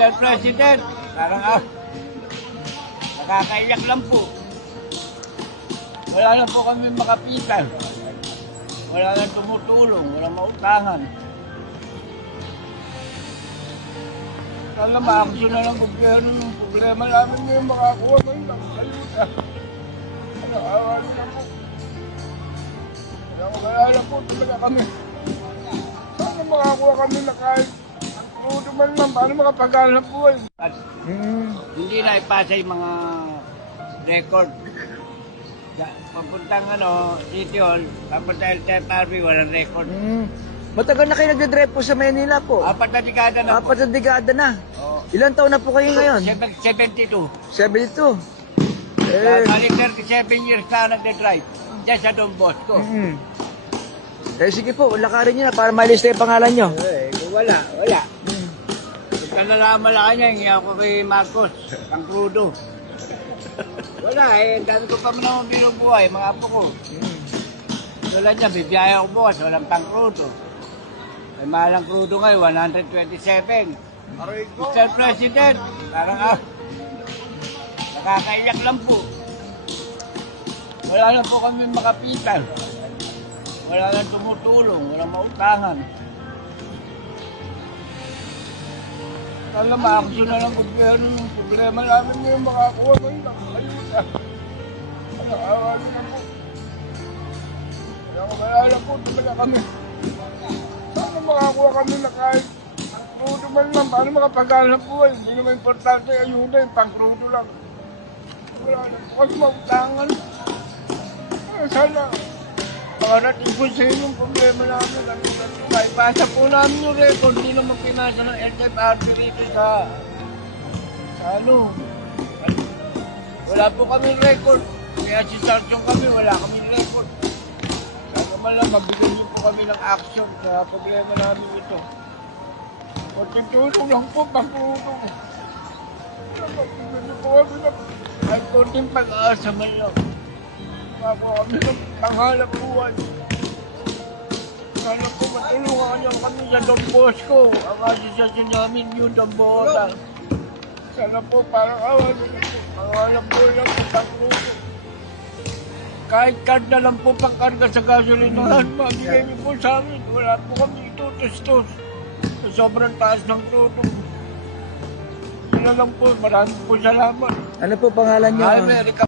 Mr. President, parang nakakaiyak lang po. Wala na po kami makapitan. Wala na tumutulong, wala mautangan. Sana ma-action na ng gobyerno ng problema namin yung makakuha kayo ng ayuda. Ano, awa nyo na po. Kaya po talaga kami. Sana makakuha kami na kahit crudo man lang, paano makapaghanap buhay? Hindi na ipasa yung mga record. Papuntang City Hall, papunta LTFRB, walang record. Matagal na kayo nagdadrive po sa Manila po. 4 na dekada na po. 4 na dekada na. Oo. Ilan taon na po kayo ngayon? 72. 72. Eh, Balik 37 years na nagde-drive. Diyan sa Don Bosco. sige po, lakarin nyo na para malista yung pangalan nyo. Wala. Ika na lang malaki niya, hindi ako kay Marcos, ang crudo. Wala dami ko pa naman binubuhay, mga apo ko. Wala niya, bibiyaya ko bukas, walang pang crudo. Ay malang crudo ngayon, 127. Mr. President, parang nakakaiyak lang po. Wala na po kami makapitan. Wala na tumutulong, wala mautangan. Sana ma-action na ng gobyerno ng problema namin yung makakuha kayo ng ayuda. Ano, awa nyo na po. Kaya po talaga kami. Sana makakuha kami na kahit crudo man lang, paano makapaghanap buhay? Hindi naman importante ayuda, yung pang-crudo lang. Wala na po kasi mautangan. Sana makarating po sa inyo yung problema namin. Ipasa po namin yung record. Hindi naman pinasa ng LTFRB dito sa wala po kami record. Kaya si Sarchong kami, wala kami record. Sana man lang mabigyan niyo po kami ng action sa problema namin ito. Kunting tulong lang po, pang-tulong. Mabigyan niyo po kami ng kahit kunting pag-aasa man lang. Makakuha kami ng panghalap buhay. Sana po matulungan niyo kami sa Don Bosco. Ang asosasyon namin yung Dambota. Sana po parang awan nyo na po. Panghalap buhay lang po, pang-tulong. Kahit card na lang po pangkarga sa gasolinahan, mabigay niyo po sa amin. Wala po kami itutos-tos. Sobrang taas ng crudo. Yun na lang po. Maraming po salamat. Ano po pangalan nyo? America.